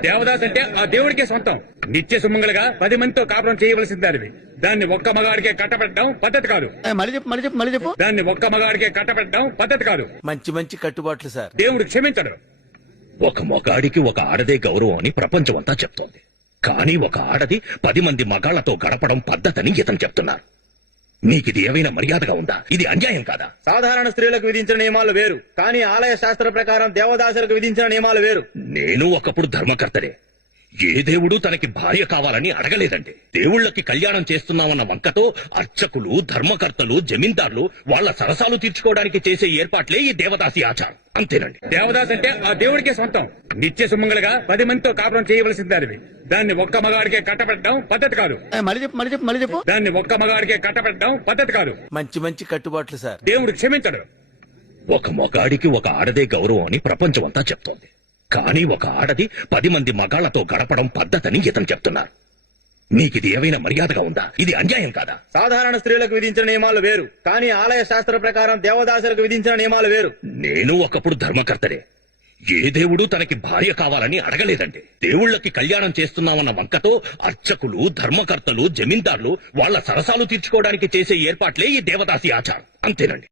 దేవదాస్ అంటే ఆ దేవుడికే సొంతం. నిత్య సుమంగళగా పది మందితో కాపురం చేయవలసిన దానివి. దాన్ని ఒక్క మగాడికే కట్టబెట్టడం పద్ధతి కాదు. మళ్ళీ చెప్పు మళ్ళీ చెప్పు మళ్ళీ చెప్పు. దాన్ని ఒక్క మగాడికే కట్టబెట్టడం పద్ధతి కాదు. మంచి మంచి కట్టుబాట్లు సార్. దేవుడు క్షమించడు. ఒక మగాడికి ఒక ఆడదే గౌరవం అని ప్రపంచమంతా చెప్తోంది. కానీ ఒక ఆడది పది మంది మగాళ్ళతో గడపడం పద్ధతని ఇతను చెప్తున్నారు. నీకిది ఏమైనా మర్యాదగా ఉందా? ఇది అన్యాయం కాదా? సాధారణ స్త్రీలకు విధించిన నియమాలు వేరు కానీ ఆలయ శాస్త్ర ప్రకారం దేవదాసులకు విధించిన నియమాలు వేరు. నేను ఒకప్పుడు ధర్మకర్తనే. ఏ దేవుడు తనకి భార్య కావాలని అడగలేదండి. దేవుళ్ళకి కళ్యాణం చేస్తున్నామన్న వంకతో అర్చకులు ధర్మకర్తలు జమీందార్లు వాళ్ళ సరసాలు తీర్చుకోవడానికి చేసే ఏర్పాట్లే ఈ దేవదాసి ఆచారం. అంతేనండి. దేవదాస్ అంటే ఆ దేవుడికే సొంతం. నిత్య సుమంగళగా పది మందితో కాపురం చేయవలసిన దానివి దాన్ని ఒక్క మగాడికే కట్టబెట్టడం పద్ధతి కాదు. మళ్ళీ చెప్పు మళ్ళీ చెప్పు మళ్ళీ చెప్పు. దాన్ని ఒక్క మగాడికే కట్టబెట్టడం పద్ధతి కాదు. మంచి మంచి కట్టుబాట్లు సార్. దేవుడు క్షమించడు. ఒక మగాడికి ఒక ఆడదే గౌరవం అని ప్రపంచమంతా చెప్తోంది. కానీ ఒక ఆడది పది మంది మగాళ్ళతో గడపడం పద్ధతని ఇతను చెప్తున్నారు నీకిది ఏమైనా మర్యాదగా ఉందా? ఇది అన్యాయం కాదా? సాధారణ స్త్రీలకు విధించిన నియమాలు వేరు కానీ ఆలయ శాస్త్ర ప్రకారం దేవదాసులకు విధించిన నియమాలు వేరు. నేను ఒకప్పుడు ధర్మకర్తనే. ఏ దేవుడు తనకి భార్య కావాలని అడగలేదండి. దేవుళ్ళకి కళ్యాణం చేస్తున్నామన్న వంకతో అర్చకులు ధర్మకర్తలు జమీందార్లు వాళ్ళ సరసాలు తీర్చుకోవడానికి చేసే ఏర్పాట్లే ఈ దేవదాసి ఆచారం. అంతేనండి.